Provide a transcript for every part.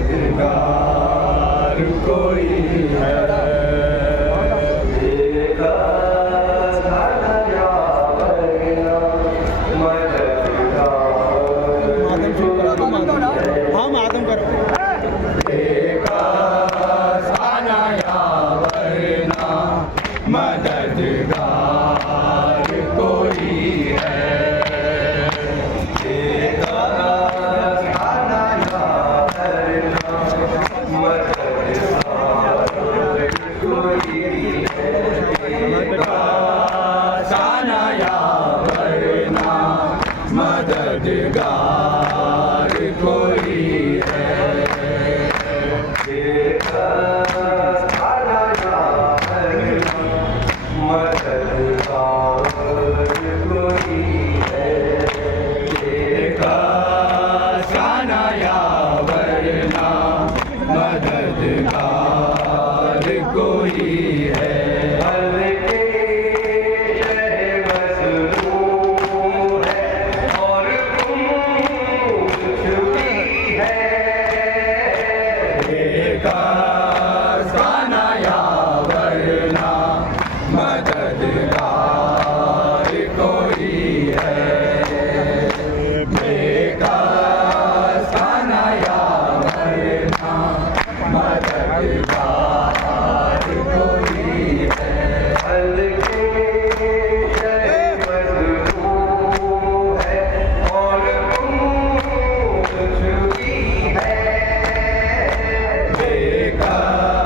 मददगार कोई है। हाँ मातम करो मददगार कोई है। मददगार कोई है। मददगार कोई है। मददगार कोई है। बेगाना या वरना मददगार कोई है। हल्के मजबूर है और खुशी है। बेगाना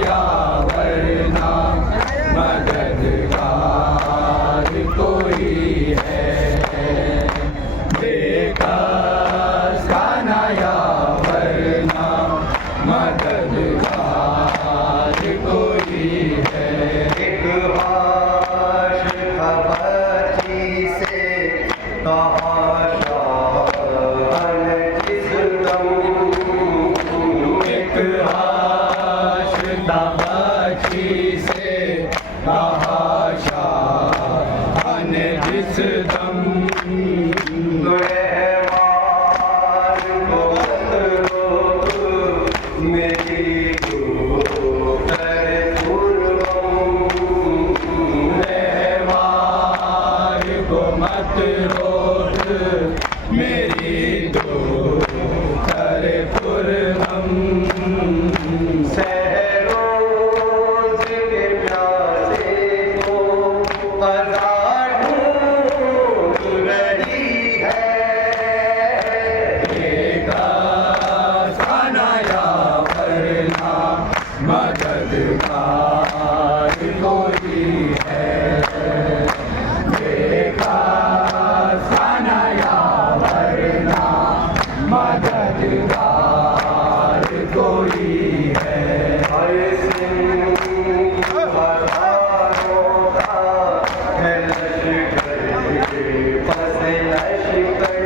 या वरना मददगार कोई है। बेगाना या वरना मददगार कोई है। एक हाश खबरची से तहाशा जिस दम। एक हाश खबरची से तहाशा जिस दम। मत रोक मेरी दो कर पुरहम। सहरोज के प्यासे को अज़ा ढूंढ रही है। बेगाना या वरना मददगार कोई है। मददगार कोई है। हज़ारों का है लश्कर, फसे लश्कर।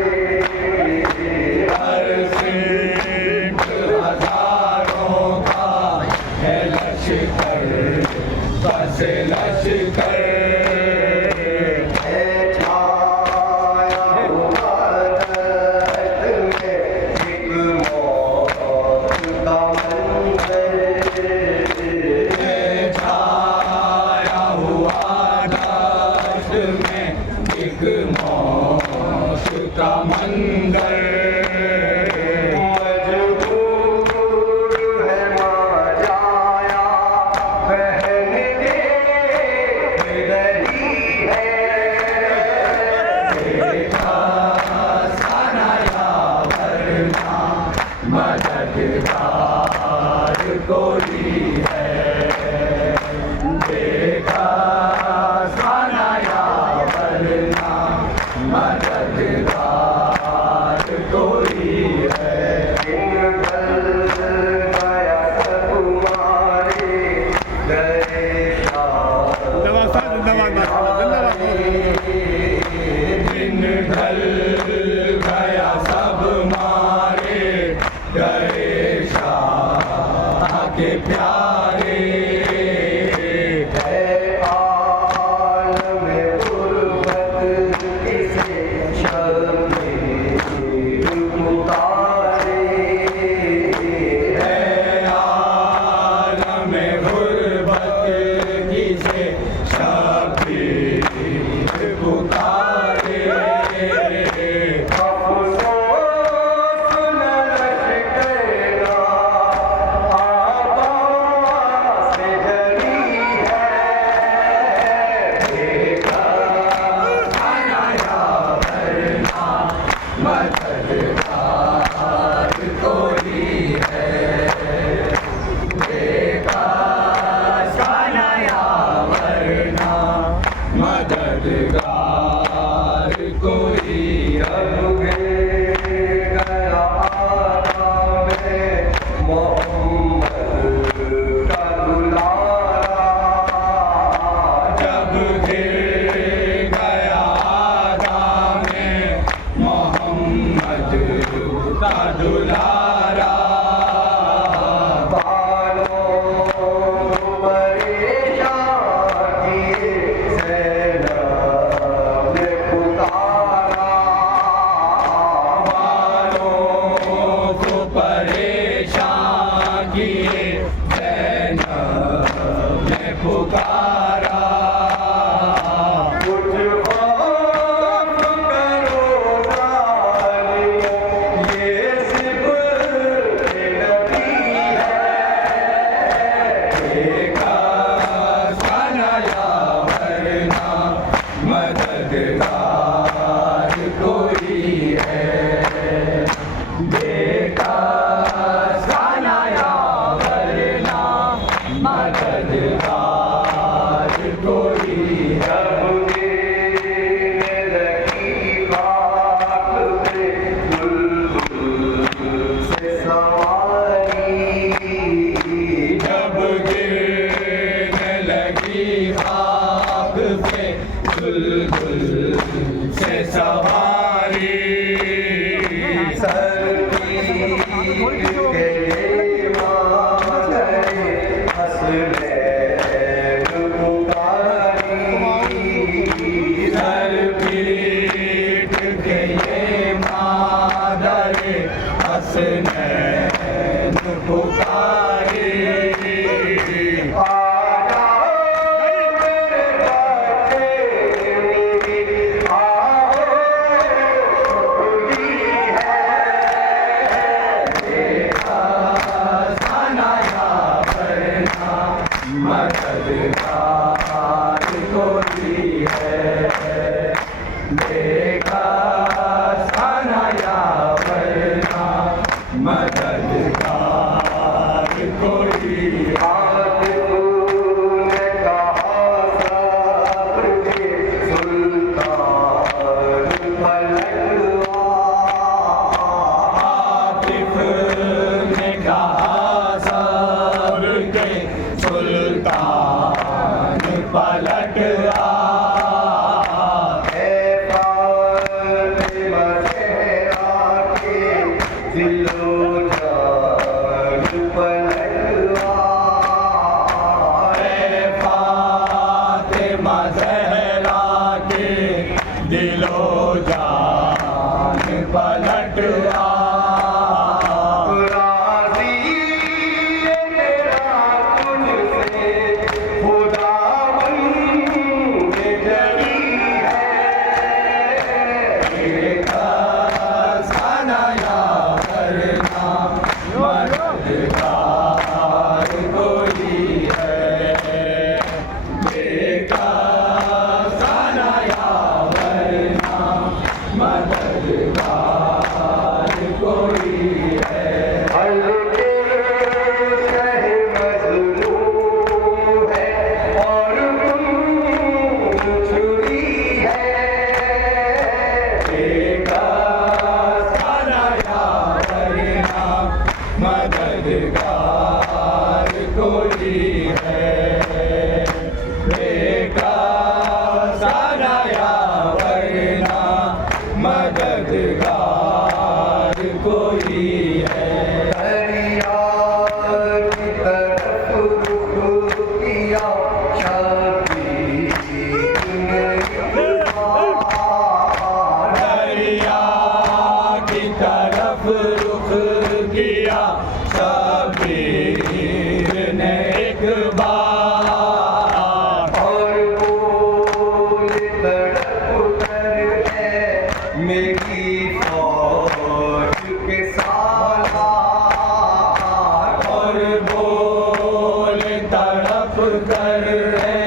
हर सिंह हज़ारों का है लश्कर, फसे लश्कर। का मंदिर मजबूर है मां जाया बहन के रही है। बेगाना या वरना मददगार कोई है। बेगाना या वरना मददगार कोई है। गया तुम्हारे दिन ढल गया सब मारे गए शाह के प्यारे। परेशान किए ज़ैनब ने पुकारा। कुछ खौफ करो जालिमों, ये सिबते नबी है। देखा सनाया वरना मददगार कोई है। देखा सनाया वरना मददगार कोई है। जब गिरने लगी खाक पे बुलबुल से सवारी, सर पीट के मांगरे हसनैन पुकारी। सर पीट के ये मांगरे हसनैन पुकारी। मददगार कोई है। देखा सनाया वरना मददगार कोई। हाथ तूने कहा सब्र के सुल्तान पलटवा। आतिफ ने कहा सब्र के सुल्तान पलट आ। फातिमा ज़हरा के दिलो जान पलट आ। फातिमा ज़हरा के दिलो जान पलट आ। मददगार कोई है। देखा सनाया वरना मददगार कोई है। हल्के शह मज़लूम है और छुरी है। देखा सनाया वरना मददगार कोई है। देखा सनाया वरना मददगार कोई है। दरिया की तरफ रुख किया दरिया की तरफ रुख किया शबीर ने एक बार। और बोले तड़प कर है मेरी फौज के सालार। और बोले तड़प कर है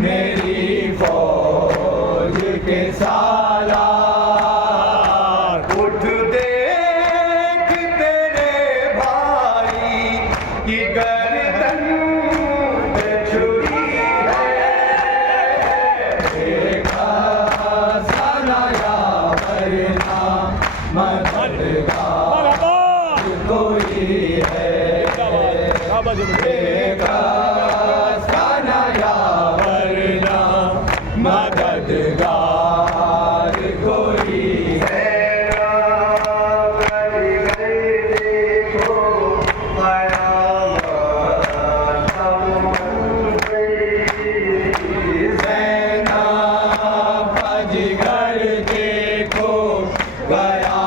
मेरी फौज के सालार। उठ देख तेरे भाई की गर्दन पे छुरी है। देखा सनाया वरना मददगार कोई है। देखा सनाया वरना मददगार कोई है। गया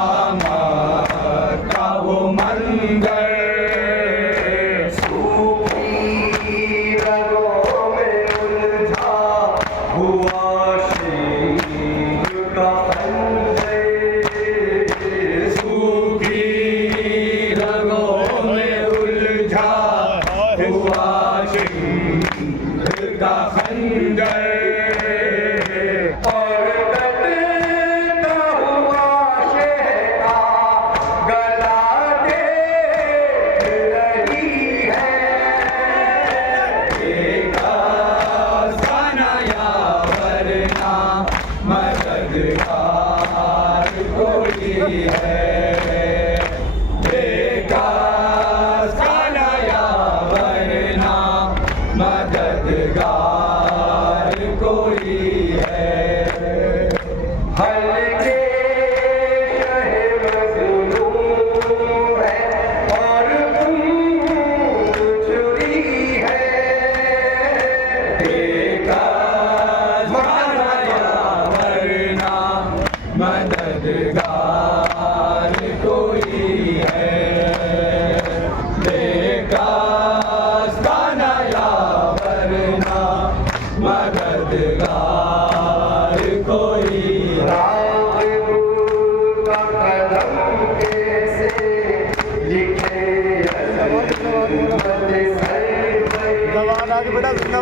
का वो मंदिर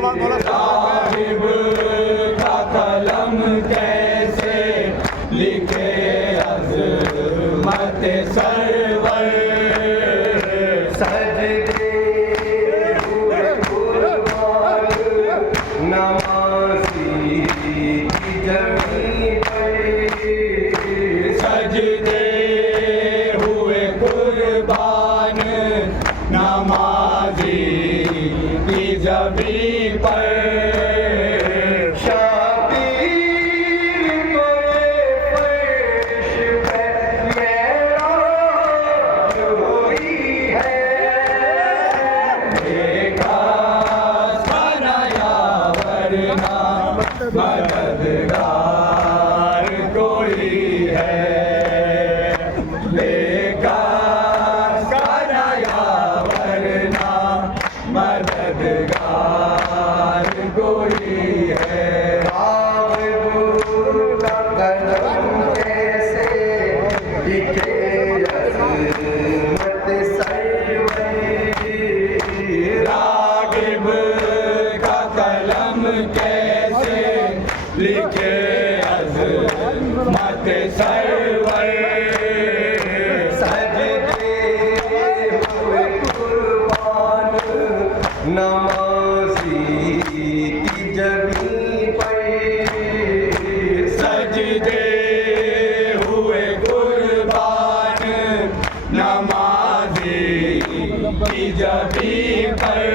जवान बोला साहिब का कलम कैसे लिखे अज़मत सरवर सजदे हुए कुर्बान नमाज़ी की जमीन पर सजदे हुए कुर्बान नमाजी की ज़मीन पर शाबीर फर्श पे मेराज हुई है देखा सनाया वरना मददगार कोई है देखा सनाया वरना मददगार कोई है कलम कैसे लिखे अज़मत सरवर रागिब का कलम कैसे लिखे अज़मत सरवर सजदे हुए कुर्बान नमाज़ी की जमीन पर सजदे हुए कुर्बान नमाज़ी की जमीन पर